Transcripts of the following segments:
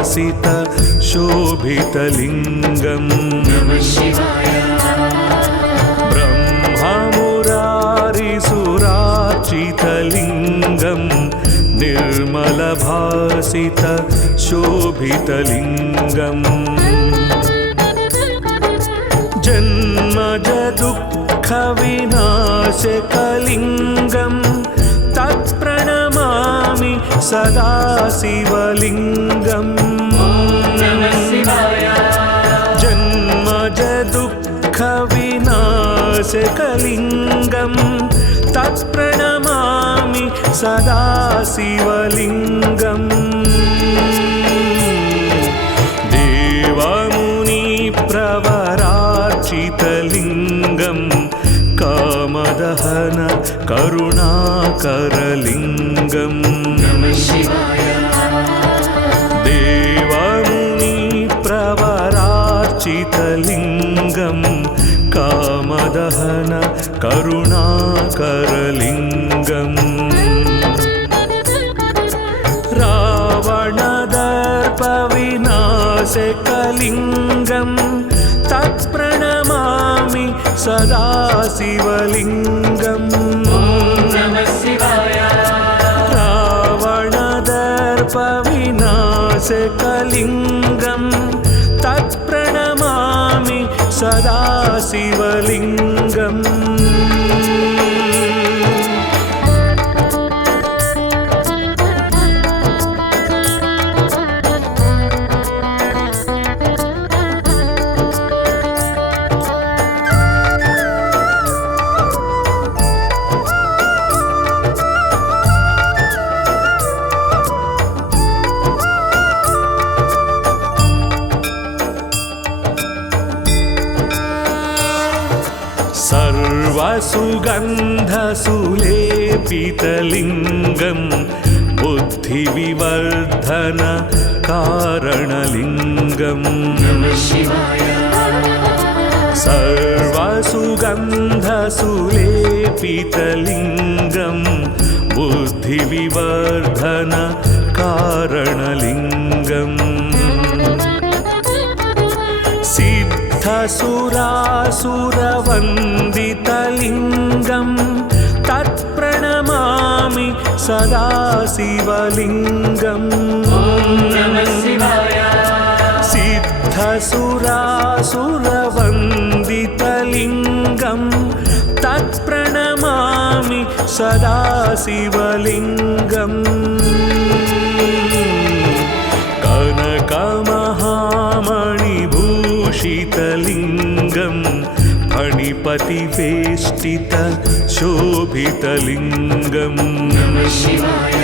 भासित शोभितलिङ्गम् नमः शिवाय। ब्रह्ममुरारिसुरार्चितलिङ्गम् निर्मलभासित शोभितलिङ्गम् जन्मज दुःखविनाशकलिङ्गम् तत्प्रणमामि सदा शिवलिङ्गम् नमः शिवाय। जन्मज दुःखविनाशकलिङ्गम् तत्प्रणमामि सदा शिवलिङ्गम् देवमुनिप्रवरार्चितलिङ्गम् कामदहन करुणाकरलिङ्गम् नमः शिवाय। देवमुनिप्रवरार्चितलिङ्गम् कामदहन करुणाकरलिङ्गम् रावणदर्पविनाशकलिङ्गम् तत्प्रणमामि सदा शिवलिङ्गम् नमः शिवाय। रावणदर्पविनाशकलिङ्गम् तत्प्रणमामि सदा शिवलिङ्गम् सर्वसुगन्धसुलेपितलिङ्गम् बुद्धिविवर्धन कारणलिङ्गम् नमः शिवाय। सर्वसुगन्धसुलेपितलिङ्गम् बुद्धिविवर्धन कारणलिङ्गम् सिद्धसुरासुरवन्दितलिङ्गम् तत्प्रणमामि सदा शिवलिङ्गम् नमः शिवाय। सिद्धसुरासुरवन्दितलिङ्गम् तत्प्रणमामि सदा शिवलिङ्गम् कनकमहामणिभूषितलिङ्गम् फणिपतिवेष्टित शोभितलिङ्गम् नमः शिवाय।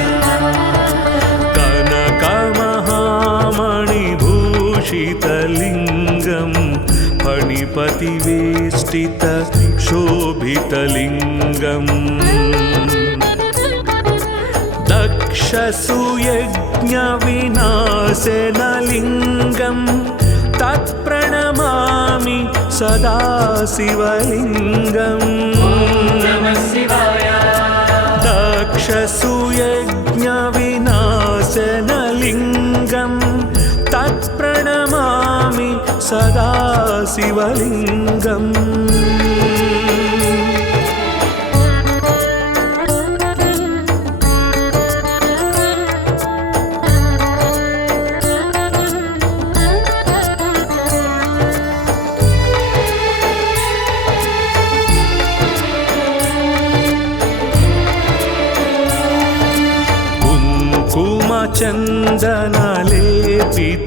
कनकमहामणिभूषितलिङ्गम् फणिपतिवेष्टित शोभितलिङ्गम् दक्षसुयज्ञविनाशनलिङ्गम् तत्प्रणमामि सदा शिवलिङ्गम् नमः शिवाय। दक्षसुयज्ञविनाशनलिङ्गम् तत्प्रणमामि सदा शिवलिङ्गम्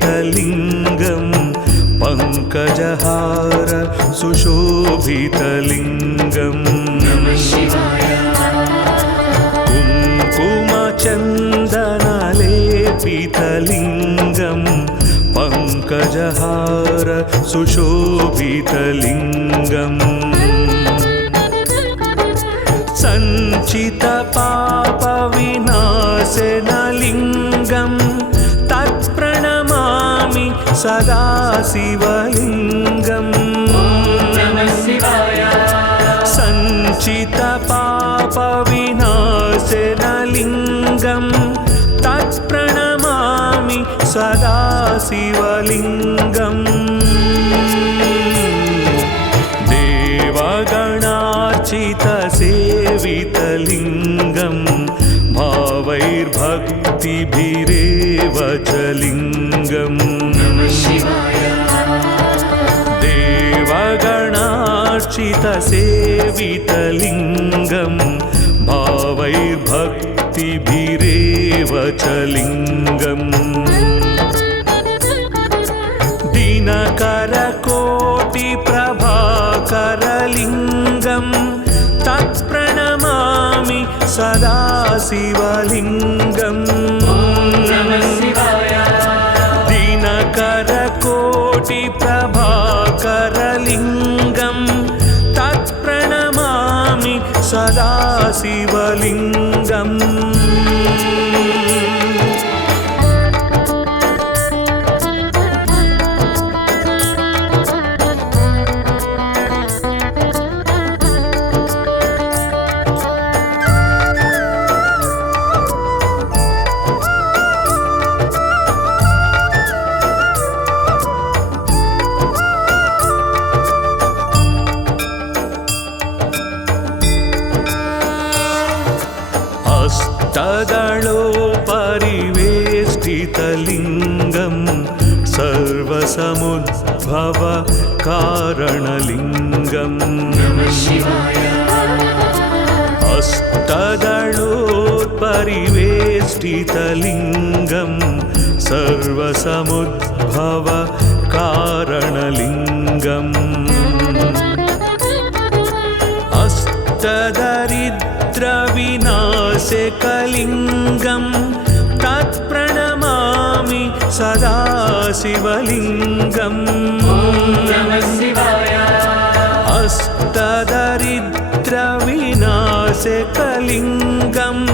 चन्दनलेपितलिङ्गम् पङ्कजहार सुशोभितलिङ्गम् नमः शिवाय। कुङ्कुमचन्दनलेपितलिङ्गम् पङ्कजहार सुशोभितलिङ्गम् सञ्चितपापविनाशनलिङ्गम् तत्प्रणमामि सदा शिवलिङ्गम् नमः शिवाय। सञ्चितपापविनाशनलिङ्गम् तत्प्रणमामि सदाशिवलिङ्गम् देवगणार्चितसेवितलिङ्गम् भावैर्भक्तिभिरेव च लिङ्गम् नमः शिवाय देवगणार्चितसेवितलिङ्गम् भावैर्भक्तिभिरेव च लिङ्गम् दिनकरकोटिप्रभाकरलिङ्गम् तत्प्रणमामि सदाशिवलिङ्गम् नमः शिवाय दिनकरकोटिप्रभाकरलिङ्गम् तत्प्रणमामि सदाशिवलिङ्गम् हस्तदलोपरिवेष्टितलिङ्गम् सर्वसमुद्भव कारणलिङ्गम् नमः शिवाय हस्तदलोपरिवेष्टितलिङ्गम् सर्वसमुद्भव कारणलिङ्गम् अष्टदरिद्रविनाशकलिङ्गम् तत्प्रणमामि सदाशिवलिङ्गम् नमः शिवाय अष्टदरिद्रविनाशकलिङ्गम्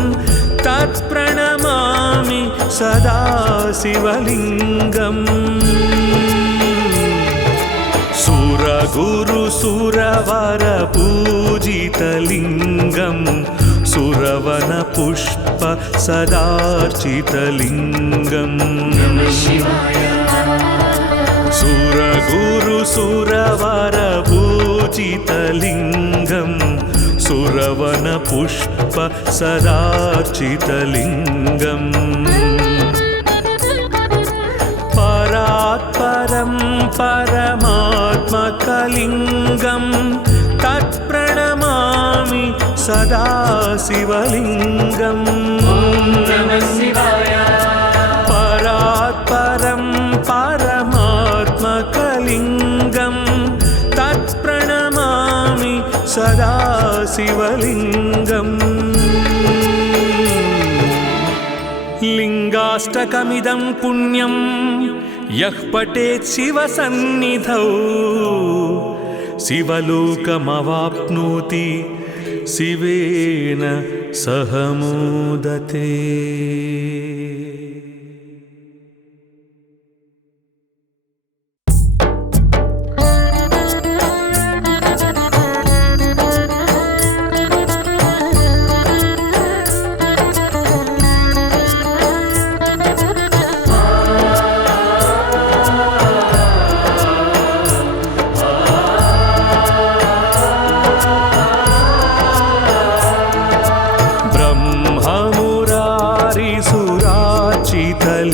तत्प्रणमामि सदाशिवलिङ्गम् सुरगुरुसुरवरपूजितलिङ्गम् सुरवनपुष्प सदार्चितलिङ्गम् नमः शिवाय सुरगुरुसुरवरपूजितलिङ्गम् सुरवनपुष्प सदार्चितलिङ्गम् परात्परं परमात्मकलिङ्गम् तत्प्रणमामि सदाशिवलिङ्गम् नमः शिवाय परात्परं परमात्मकलिङ्गम् तत्प्रणमामि सदाशिवलिङ्गम् लिङ्गाष्टकमिदं पुण्यं यः पठेत् शिवसन्निधौ शिवलोकमवाप्नोति शिवेन सह मोदते।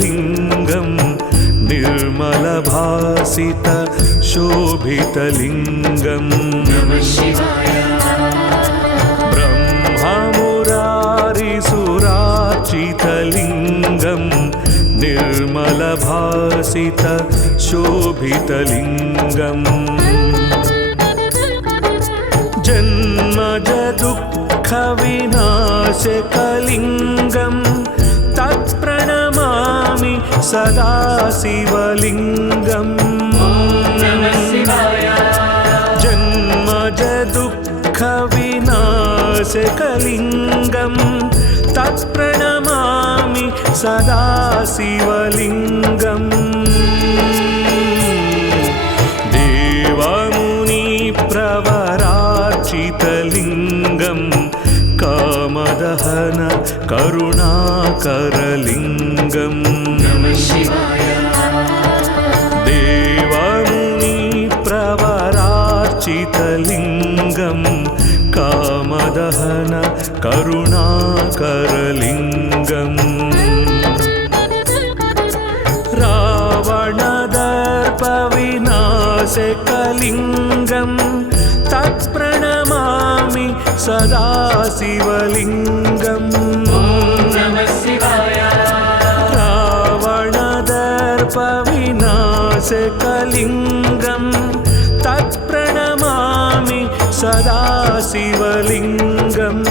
लिङ्गं निर्मलभासित शोभितलिङ्गं नमः शिवाय ब्रह्ममुरारिसुरार्चितलिङ्गं निर्मलभासित शोभितलिङ्गम् जन्मजदुःखविनाशकलिङ्गं तत्प्रणमामि सदाशिवलिङ्गम् नमः शिवाय जन्मजदुःखविनाशकलिङ्गं तत्प्रणमामि सदाशिवलिङ्गम् देवमुनिप्रवरार्चितलिङ्गं कामदहन करुणाकरलिङ्गम् नमः शिवाय शिवलिङ्गं कामदहन करुणाकरलिङ्गम् रावणदर्पविनाशकलिङ्गं तत्प्रणमामि सदा शिवलिङ्गम् नमः शिवाय रावणदर्पविनाशकलिङ्गं तत्प्रणमामि सदा शिवलिङ्गम्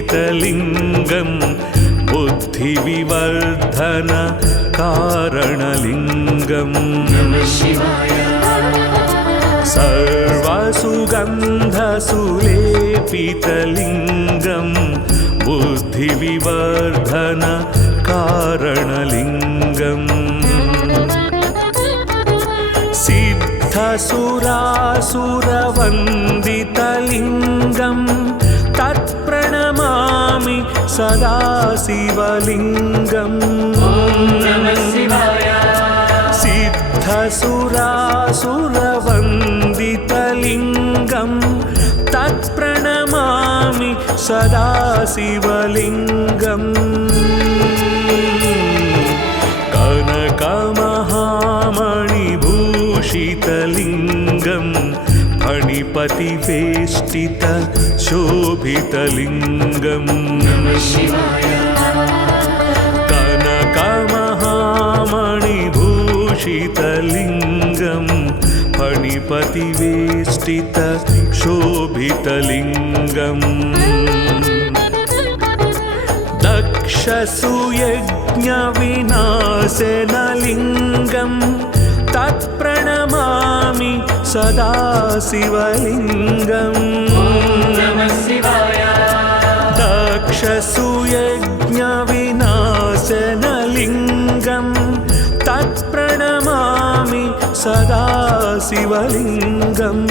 सर्वसुगन्धसुलेपितलिङ्गं बुद्धिविवर्धन कारणलिङ्गम् नमः शिवाय सर्वसुगन्धसुलेपितलिङ्गं बुद्धिविवर्धन कारणलिङ्गम् सिद्धसुरासुरवन्दितलिङ्गं तत्प्रणमामि सदा शिवलिङ्गम् नमः शिवाय सिद्धसुरासुरवन्दितलिङ्गं तत्प्रणमामि सदा शिवलिङ्गम् कनकमहामणिभूषितलिङ्गं फणिपतिवेष्टित शोभितलिङ्गं नमः शिवाय कनकमहामणिभूषितलिङ्गं फणिपतिवेष्टित शोभितलिङ्गम् दक्षसुयज्ञविनाशनलिङ्गं तत्प्रणमामि सदा शिवलिङ्गम् नमः शिवाय दक्षसुयज्ञविनाशनलिङ्गं तत्प्रणमामि सदा शिवलिङ्गम्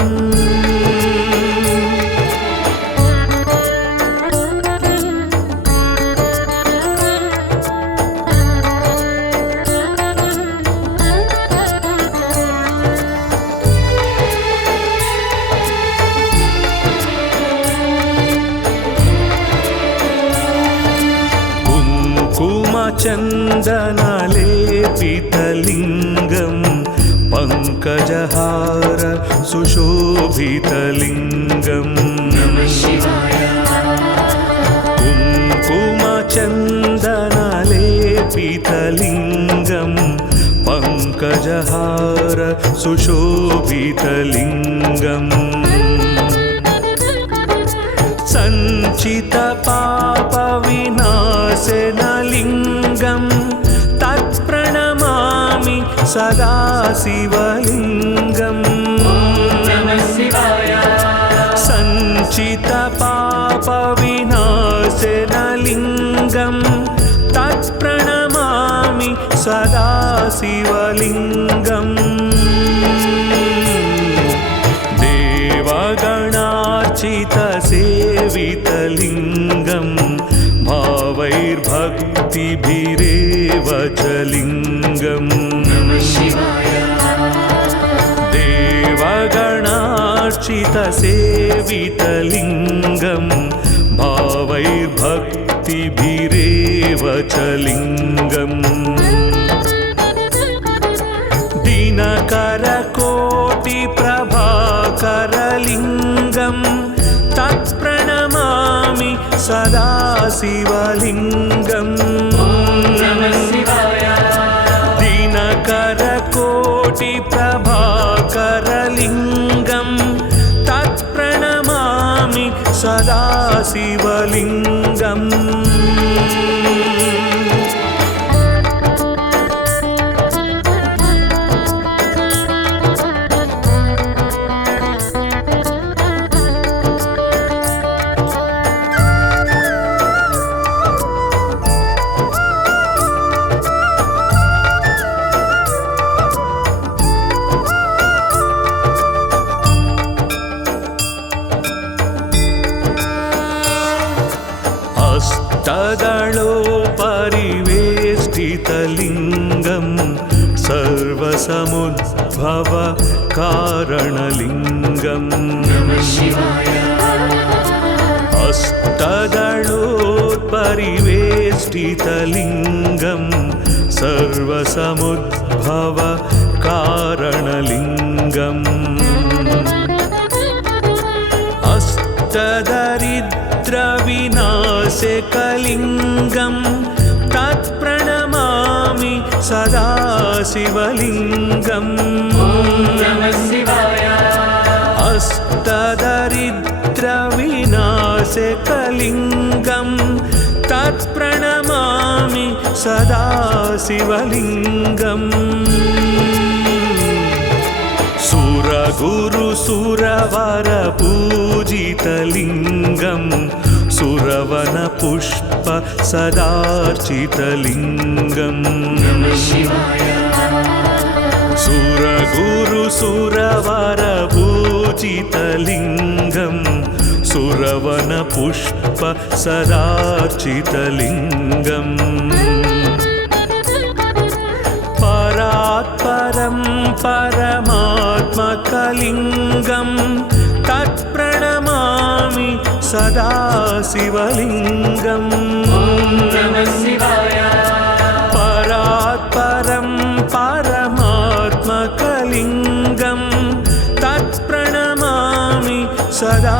चन्दनलेपितलिङ्गं पङ्कजहार सुशोभितलिङ्गं नमः शिवाय कुङ्कुमचन्दनलेपितलिङ्गं पङ्कजहार सुशोभितलिङ्गम् सञ्चितपापविनाशनलिङ्गं तत्प्रणमामि सदा शिवलिङ्गम् नमः शिवाय सञ्चितपापविनाशनलिङ्गं तत्प्रणमामि सदा शिवलिङ्गम् देवगणार्चितसेवितलिङ्गं भावैर्भक्तिभिरेव च लिङ्गम् नमः शिवाय देवगणार्चितसेवितलिङ्गं भावैर्भक्तिभिरेव च लिङ्गम् दिनकरकोटिप्रभाकरलिङ्गं तत्प्रणमामि सदा शिवलिङ्गम् नमः शिवाय दिनकरकोटिप्रभाकरलिङ्गं तत्प्रणमामि सदा शिवलिङ्गम् सर्वसमुद्भवकारणलिङ्गं सर्वसमुद्भव कारणलिङ्गं नमः शिवाय अष्टदलोत्परिवेष्टितलिङ्गं सर्वसमुद्भव कारणलिङ्गम् अष्टदरिद्रविनाशकलिङ्गं तत्प्रणमामि सदा शिवलिङ्गम् नमः शिवाय अष्टदरिद्रविनाशकलिङ्गं तत्प्रणमामि सदा शिवलिङ्गम् सुरगुरुसुरवरपूजितलिङ्गं सुरवनपुष्प सदार्चितलिङ्गं नमः शिवाय सुरगुरुसुरवरपूजितलिङ्गं सुरवनपुष्प सदार्चितलिङ्गम् परात्परं परमात्मकलिङ्गं तत्प्रणमामि सदा शिवलिङ्गम् नमः शिवाय परात्परं परमात्मकलिङ्गं तत्प्रणमामि सदा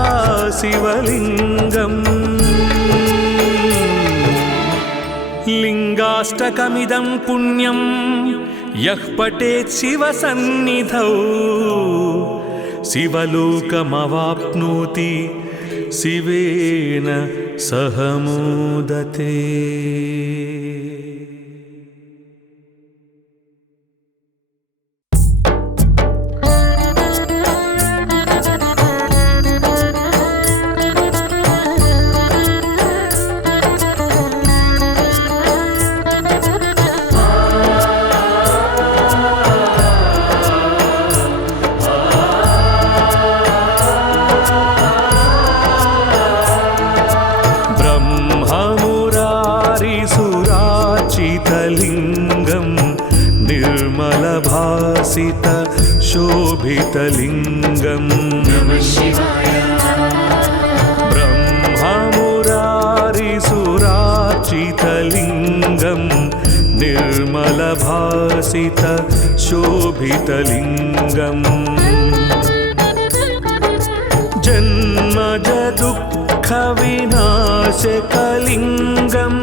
शिवलिङ्गम् लिङ्गाष्टकमिदं पुण्यं यः पठेत् शिवसन्निधौ शिवलोकमवाप्नोति शिवेन सह मोदते। निर्मलभासित शोभितलिङ्गं नमः शिवाय ब्रह्ममुरारिसुरार्चितलिङ्गं निर्मलभासित शोभितलिङ्गम् जन्मजदुःखविनाशकलिङ्गं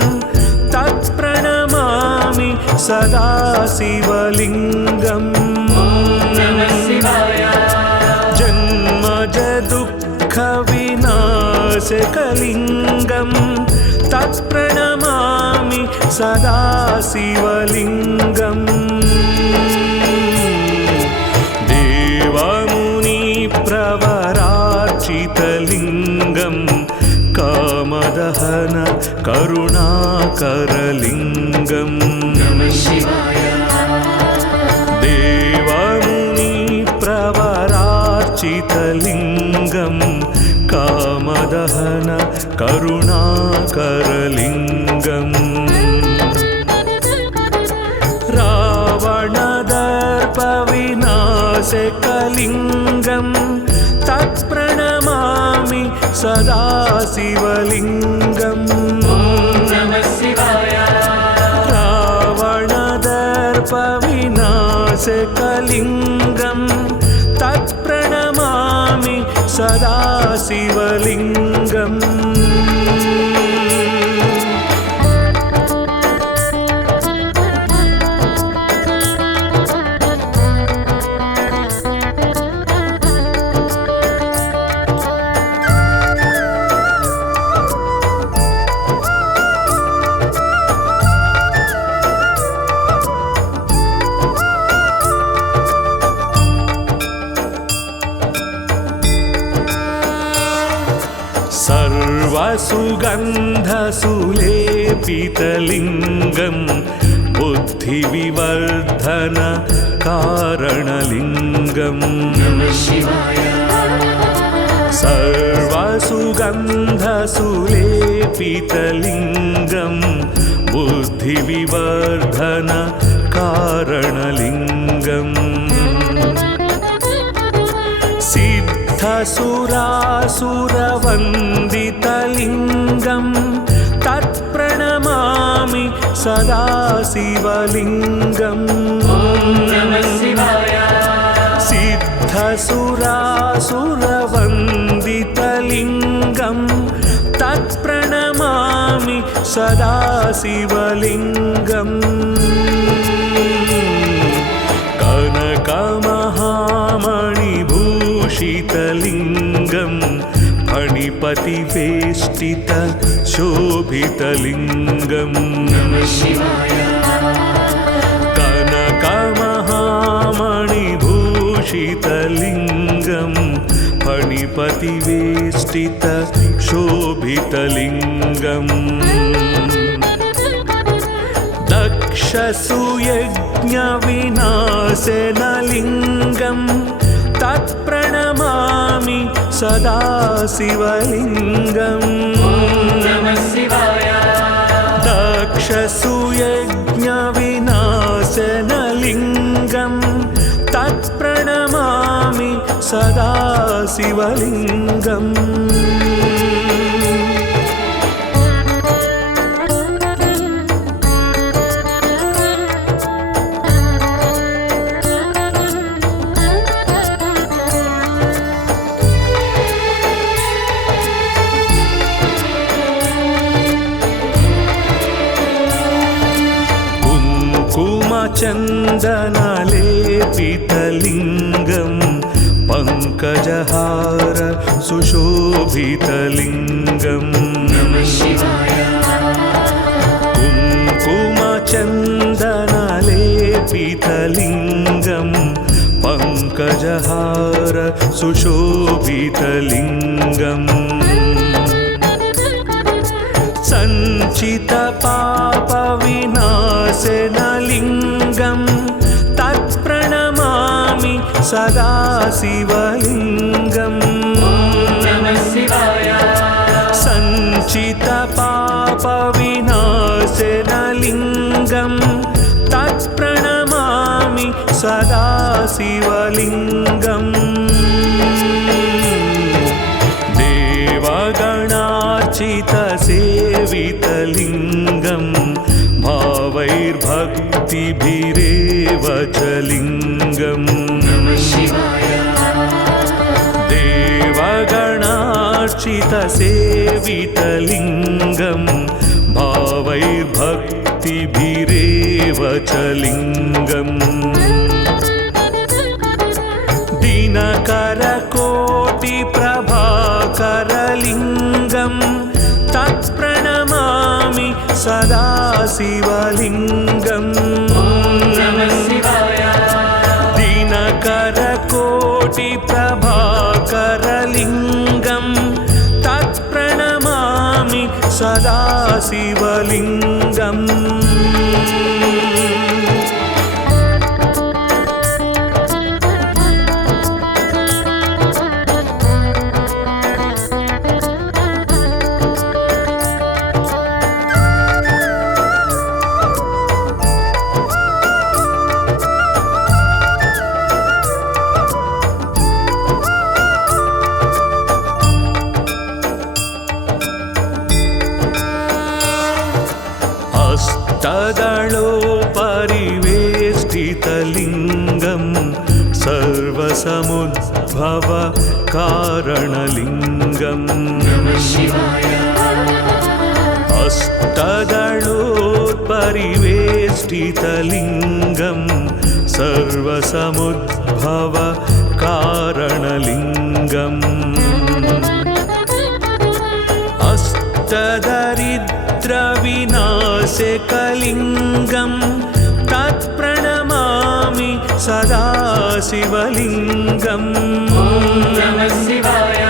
तत्प्रणमामि सदा शिवलिङ्गम् नमः शिवाय जन्मजदुःखविनाशकलिङ्गं तत्प्रणमामि सदा शिवलिङ्गम् देवमुनिप्रवरार्चितलिङ्गं कामदहन करुणाकरलिङ्गं नमः शिवाय देवमुनिप्रवरार्चितलिङ्गं कामदहन करुणाकरलिङ्गम् रावणदर्पविनाशकलिङ्गं तत्प्रणमामि सदा शिवलिङ्गम् नमः शिवाय रावणदर्पविनाशकलिङ्गं तत्प्रणमामि सदा शिवलिङ्गम् सर्वसुगन्धसुलेपितलिङ्गं बुद्धिविवर्धन कारणलिङ्गं नमः शिवाय सर्वसुगन्धसुलेपितलिङ्गं बुद्धिविवर्धन कारणलिङ्गम् सिद्धसुरासुरवन्दितलिङ्गं तत्प्रणमामि सदा शिवलिङ्गम् नमः शिवाय सिद्धसुरासुरवन्दितलिङ्गं तत्प्रणमामि सदा शिवलिङ्गम् कनकमहामणिभूषितलिङ्गं फणिपतिवेष्टित शोभितलिङ्गं नमः शिवाय कनकमहामणिभूषितलिङ्गं फणिपतिवेष्टित शोभितलिङ्गम् दक्षसुयज्ञविनाशनलिङ्गं तत्प्रणमामि सदा शिवलिङ्गम् नमः शिवाय दक्षसुयज्ञविनाशनलिङ्गं तत्प्रणमामि सदा शिवलिङ्गम् चन्दनलेपितलिङ्गं पङ्कजहार सुशोभितलिङ्गं नमः शिवाय कुङ्कुमचन्दनलेपितलिङ्गं पङ्कजहार सुशोभितलिङ्गम् सञ्चितपापविनाशनलिङ्गं तत्प्रणमामि सदा शिवलिङ्गम् नमः शिवाय सञ्चितपापविनाशनलिङ्गं तत्प्रणमामि सदा शिवलिङ्गम् देवगणार्चितसेवितलिङ्गं भावैर्भक्तिभिरेव च लिङ्गम् नमः शिवाय देवगणार्चितसेवितलिङ्गं भावैर्भक्तिभिरेव च लिङ्गम् दिनकरकोटिप्रभाकरलिङ्गं तत्प्रणमामि सदा शिवलिङ्गम् नमः शिवाय दिनकरकोटिप्रभाकरलिङ्गं तत्प्रणमामि सदा शिवलिङ्गम् हस्तदलोपरिवेष्टितलिङ्गं सर्वसमुद्भव कारणलिङ्गं नमः शिवाय हस्तदलोपरिवेष्टितलिङ्गं सर्वसमुद्भव कारणलिङ्गम् अष्टदरिद्रविनाशकलिङ्गं तत्प्रणमामि सदा शिवलिङ्गम् नमः शिवाय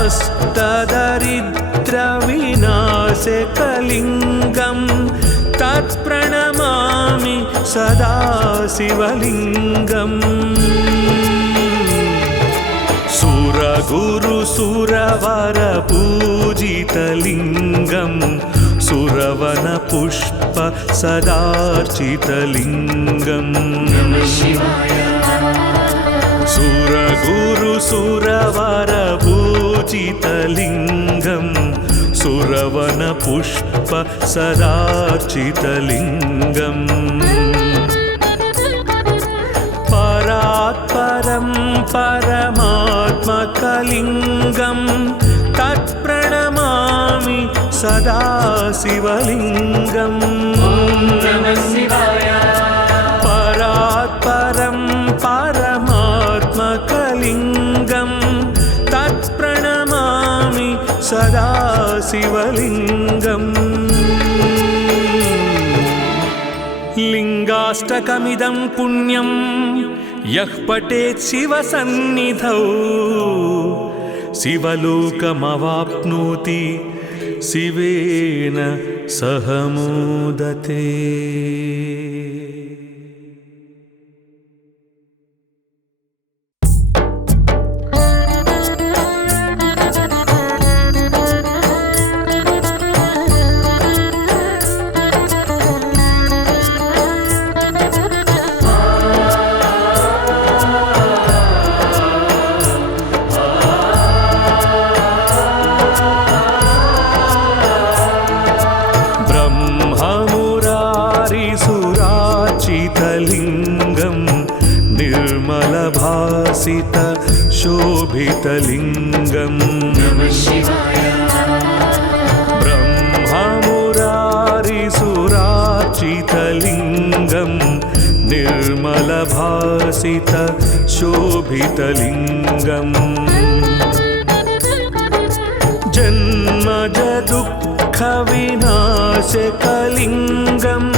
अष्टदरिद्रविनाशकलिङ्गं तत्प्रणमामि सदा शिवलिङ्गम् सुरगुरुसुरवरपूजितलिङ्गं सुरवनपुष्प सदार्चितलिङ्गम् नमः शिवाय सुरगुरु सुरवरपूजितलिङ्गम् सुरवनपुष्प सदार्चितलिङ्गम् परात्परं परमात्मकलिङ्गं तत्प्रणमामि सदा शिवलिङ्गम् नमः शिवाय परात्परं परमात्मकलिङ्गं तत्प्रणमामि सदा शिवलिङ्गम् लिङ्गाष्टकमिदं पुण्यं यः पठेत् शिवसन्निधौ शिवलोकमवाप्नोति शिवेन सह मोदते। निर्मलभासित शोभितलिङ्गम् नमः शिवाय ब्रह्ममुरारिसुरार्चितलिङ्गम् निर्मलभासित शोभितलिङ्गम् जन्मजदुःखविनाशकलिङ्गम्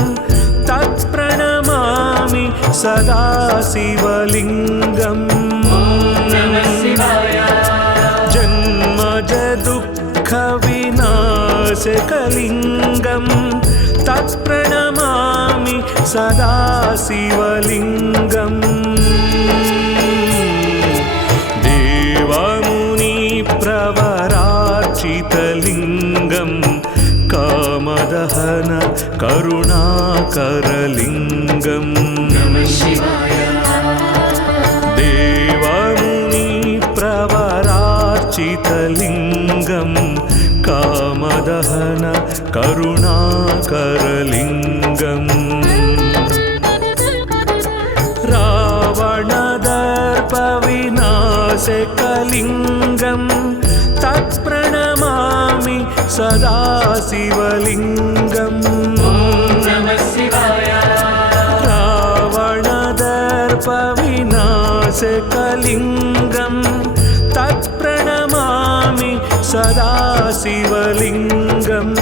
तत्प्रणमामि सदा शिवलिङ्गम् नमः शिवाय जन्मजदुःखविनाशकलिङ्गम् तत्प्रणमामि सदा शिवलिङ्गम् देवमुनिप्रवरार्चितलिङ्गम् कामदहन करुणाकरलिङ्गम् नमः शिवाय देवमुनिप्रवरार्चितलिङ्गम् कामदहन करुणाकरलिङ्गम् रावणदर्पविनाशकलिङ्गम् तत्प्रणमामि सदा शिवलिङ्गम् नमः शिवाय रावणदर्पविनाशकलिङ्गम् तत्प्रणमामि सदा शिवलिङ्गम्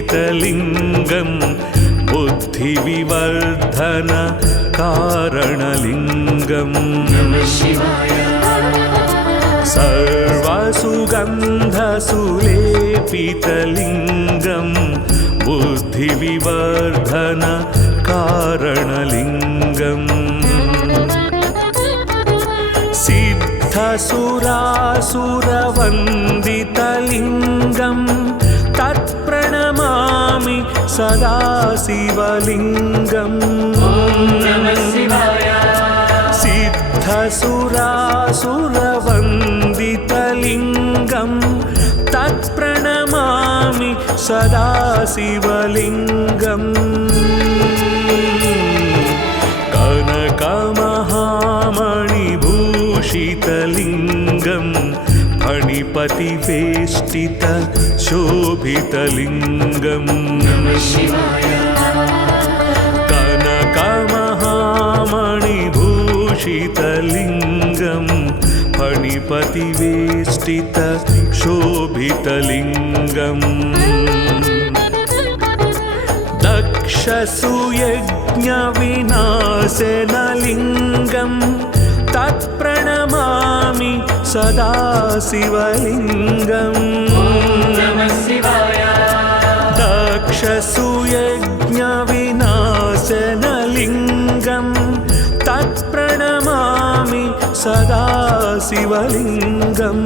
सर्वसुगन्धसुलेपितलिङ्गम् बुद्धिविवर्धन कारणलिङ्गम् नमः शिवाय सर्वसुगन्धसुलेपितलिङ्गम् बुद्धिविवर्धन कारणलिङ्गम् सिद्धसुरासुरवन्दितलिङ्गम् तत्प्रणमामि सदा शिवलिङ्गम् नमः शिवाय सिद्धसुरासुरवन्दितलिङ्गम् तत्प्रणमामि सदा शिवलिङ्गम् कनकमहामणिभूषितलिङ्गम् फणिपतिवेष्टित शोभितलिङ्गम् नमः शिवाय कनकमहामणिभूषितलिङ्गम् फणिपतिवेष्टित वेष्टित शोभितलिङ्गम् दक्षसुयज्ञविनाशनलिङ्गं तत्प्रणमामि सदा शिवलिङ्गम् नमः शिवाय दक्षसुयज्ञविनाशनलिङ्गं तत्प्रणमामि सदा शिवलिङ्गम्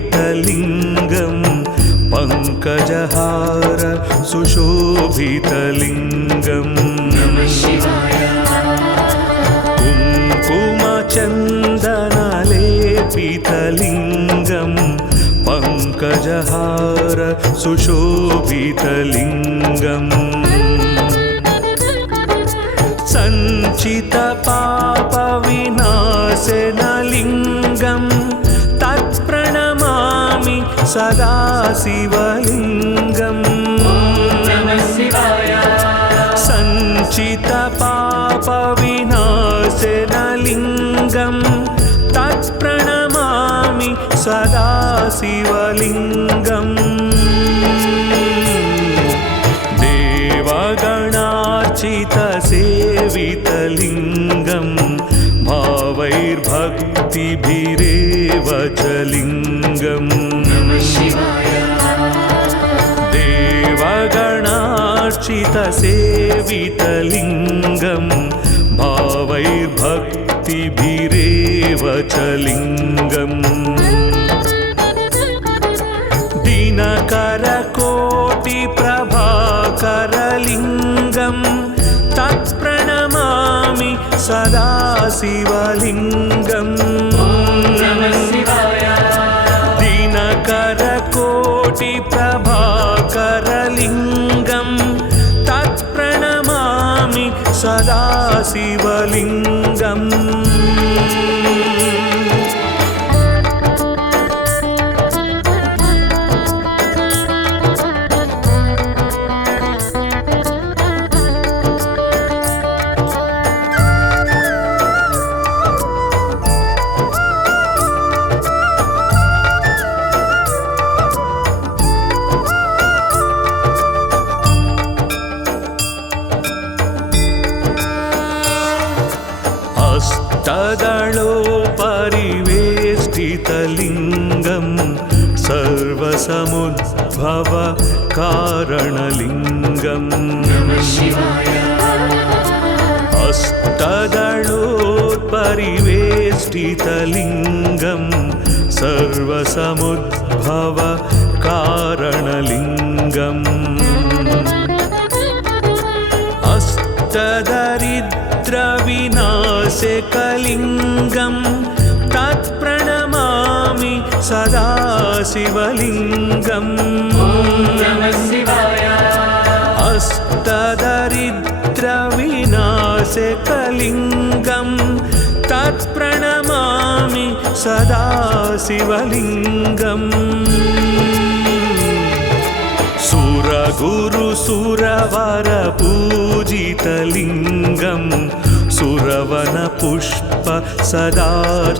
चन्दनलेपितलिङ्गं पङ्कजहार सुशोभितलिङ्गं नमः शिवाय कुङ्कुमचन्दनलेपितलिङ्गं पङ्कजहार सुशोभितलिङ्गम् सञ्चितपापविनाशनलिङ्गं तत्प्रणमामि सदा शिवलिङ्गम् नमः शिवाय सञ्चितपापविनाशनलिङ्गं तत्प्रणमामि सदा शिवलिङ्गम् देवगणार्चितसेवितलिङ्गं भावैर्भक्तिभिरेव च लिङ्गम् नमः शिवाय देवगणार्चितसेवितलिङ्गं भावैर्भक्तिभिरेव च लिङ्गम् दिनकरकोटिप्रभाकरलिङ्गं तत्प्रणमामि सदा शिवलिङ्गम् नमः शिवाय दिनकरकोटिप्रभाकरलिङ्गं तत्प्रणमामि सदा शिवलिङ्गम् हस्तदलोपरिवेष्टितलिङ्गं सर्वसमुद्भव कारणलिङ्गं नमः शिवाय हस्तदलोपरिवेष्टितलिङ्गं सर्वसमुद्भव कारणलिङ्गम् अष्टदरिद्रविनाशकलिङ्गं तत्प्रणमामि सदा शिवलिङ्गम् नमः शिवाय अष्टदरिद्रविनाशकलिङ्गं तत्प्रणमामि सदा शिवलिङ्गम् सुरगुरुसुरवरपूजितलिङ्गं सुरवनपुष्प सदार्चितलिङ्गं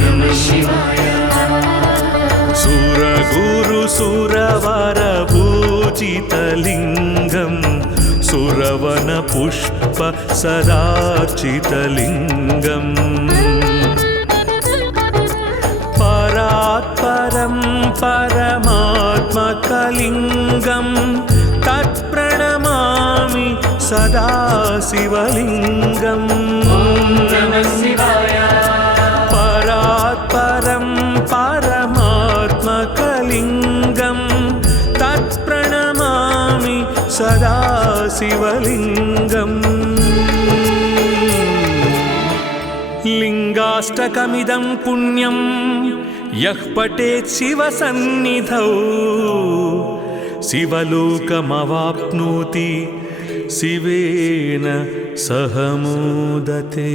नमः शिवाय सुरगुरुसुरवरपूजितलिङ्गं सुरवनपुष्प सदार्चितलिङ्गम् परात्परं परमात्मकलिङ्गं तत्प्रणमामि सदा शिवलिङ्गम् नमः शिवाय परात्परं परमात्मकलिङ्गं तत्प्रणमामि सदा शिवलिङ्गम् लिङ्गाष्टकमिदं पुण्यं यः पठेत् शिवसन्निधौ शिवलोकमवाप्नोति शिवेन सह मोदते।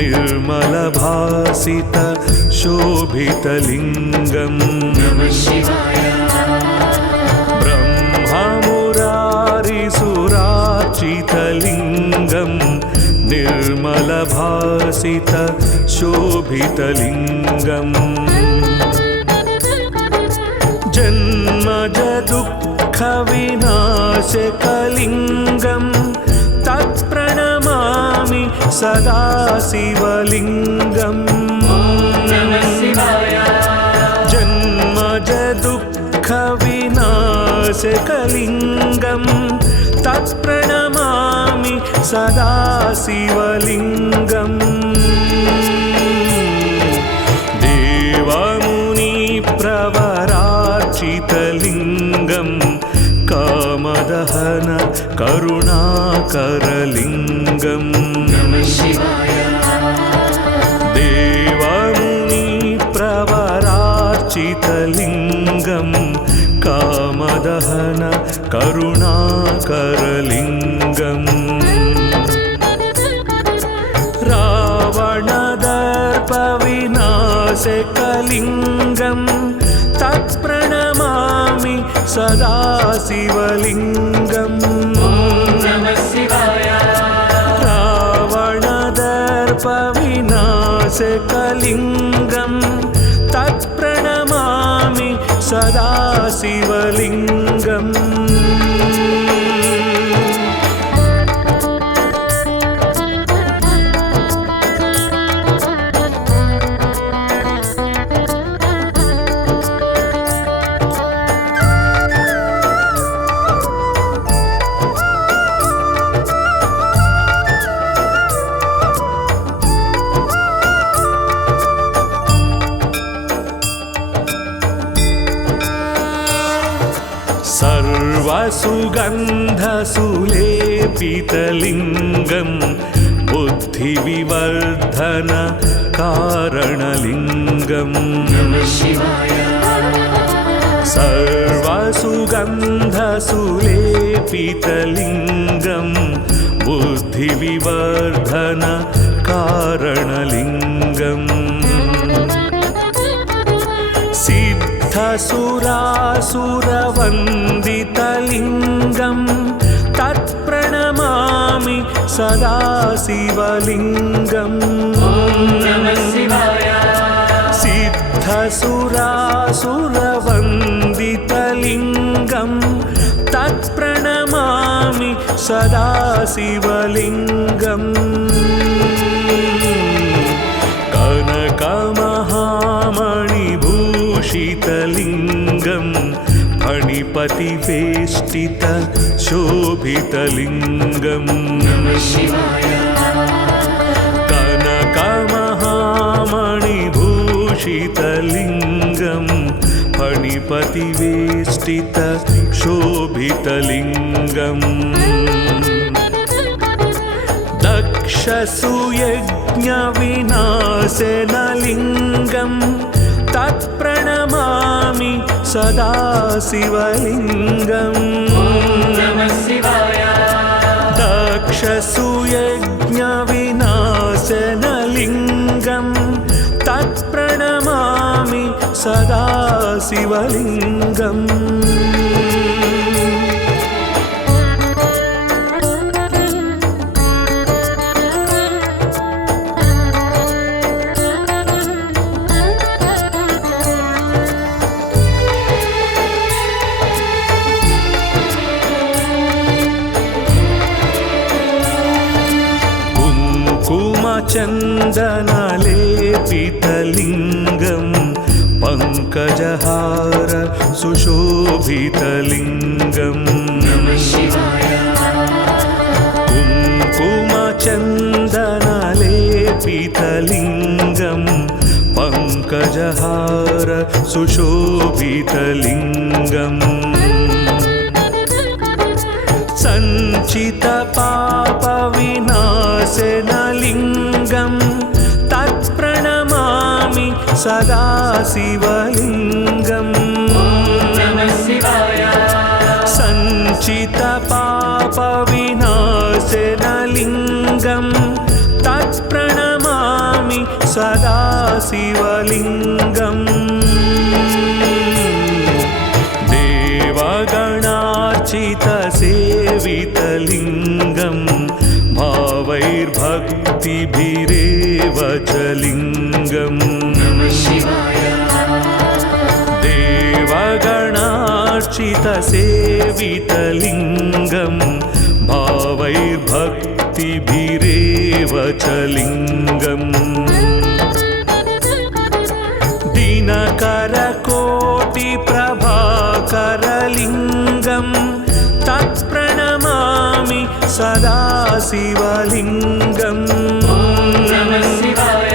निर्मलभासित शोभितलिङ्गं नमः शिवाय। ब्रह्ममुरारिसुरार्चितलिङ्गं निर्मलभासित शोभितलिङ्गम् जन्मजदुःखविनाशकलिङ्गं तत्प्रणमामि सदा शिवलिङ्गम्। नमः शिवाय। जन्मजदुःखविनाशकलिङ्गं तत्प्रणमामि सदा शिवलिङ्गम्। देवमुनिप्रवरार्चितलिङ्गं कामदहन करुणाकरलिङ्गं नमः शिवाय। देवमुनिप्रवरार्चितलिङ्गं कामदहन करुणाकरलिङ्गम् रावणदर्पविनाशकलिङ्गं तत्प्रणमामि सदा शिवलिङ्गम्। नमः शिवाय। रावणदर्पविनाशकलिङ्गं तत्प्रणमामि सदा शिवलिङ्गम्। सर्वसुगन्धसुलेपितलिङ्गं बुद्धिविवर्धन कारणलिङ्गं नमः शिवाय। सर्वसुगन्धसुलेपितलिङ्गं बुद्धिविवर्धन कारणलिङ्गम् सिद्धसुरासुरवन्दितलिङ्गं तत्प्रणमामि सदा शिवलिङ्गम्। नमः शिवाय। सिद्धसुरासुरवन्दितलिङ्गं तत्प्रणमामि सदा शिवलिङ्गम्। कनकमहामणिभूषितलिङ्गं फणिपतिवेष्टित शोभितलिङ्गं नमः शिवाय। कनकमहामणिभूषितलिङ्गं फणिपतिवेष्टित शोभितलिङ्गम् दक्षसुयज्ञविनाशनलिङ्गं तत्प्रणमामि सदा शिवलिङ्गम्। नमः शिवाय। दक्षसुयज्ञविनाशनलिङ्गं तत्प्रणमामि सदा शिवलिङ्गम्। कुङ्कुमचन्दनलेपितलिङ्गं पङ्कजहार सुशोभितलिङ्गम् नमः शिवाय कुङ्कुमचन्दनलेपितलिङ्गम् पङ्कजहार सुशोभितलिङ्गम् सञ्चितपापविनाशनलिङ्गं तत्प्रणमामि सदा शिवलिङ्गम् नमः शिवाय सञ्चितपापविनाशनलिङ्गं तत्प्रणमामि सदा शिवलिङ्गम् देवगणार्चितसेवितलिङ्गं भावैर्भक्तिभिरेव च लिङ्गम् नमः शिवाय देवगणार्चितसेवितलिङ्गं भावैर्भक्तिभिरेव च लिङ्गम् दिनकरकोटिप्रभाकरलिङ्गं तत्प्रणमामि सदा शिवलिङ्गम् नमः शिवाय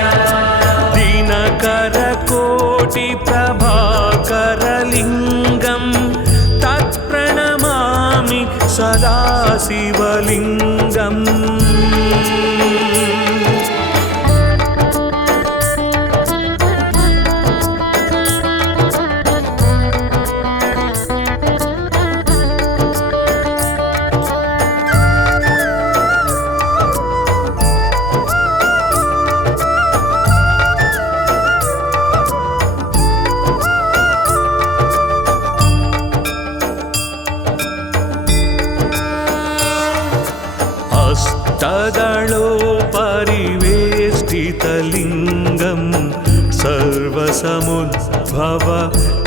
दिनकरकोटिप्रभाकरलिङ्गं तत्प्रणमामि सदा शिवलिङ्गम् हस्तदलोपरिवेष्टितलिङ्गं सर्वसमुद्भव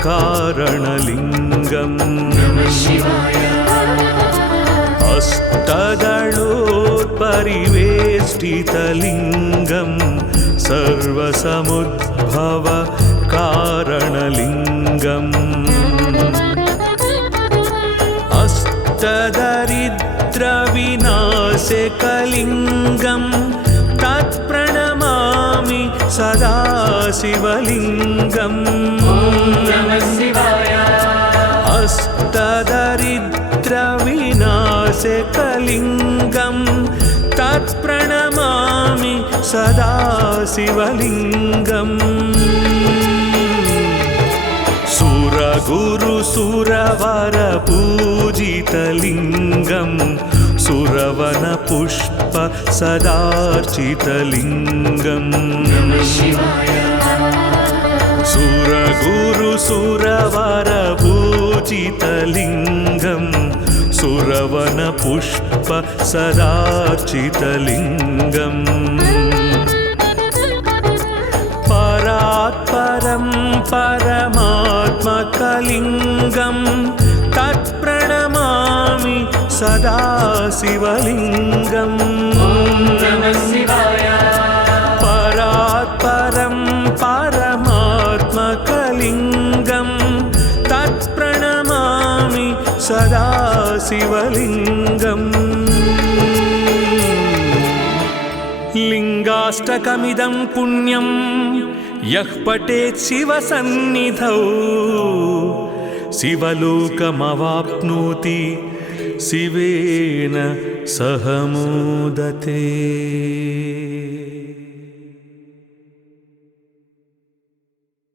कारणलिङ्गम् नमः शिवाय हस्तदलोपरिवेष्टितलिङ्गं सर्वसमुद्भव कारणलिङ्गम् अष्टदरिद्रविनाशकलिङ्गं तत्प्रणमामि सदा शिवलिङ्गम् नमः शिवाय अष्टदरिद्रविनाशकलिङ्गं तत्प्रणमामि सदा शिवलिङ्गम् सुरगुरुसुरवरपूजितलिङ्गं सुरवनपुष्प सदार्चितलिङ्गम् नमः शिवाय सुरगुरुसुरवरपूजितलिङ्गं सुरवनपुष्प सदार्चितलिङ्गम् परात्परं परमात्मकलिङ्गं तत्प्रणमामि सदा शिवलिङ्गम् नमः शिवाय परात्परं परमात्मकलिङ्गं तत्प्रणमामि सदा शिवलिङ्गम् लिङ्गाष्टकमिदं पुण्यं यः पठेत् शिवसन्निधौ शिवलोकमवाप्नोति शिवेन सह मोदते।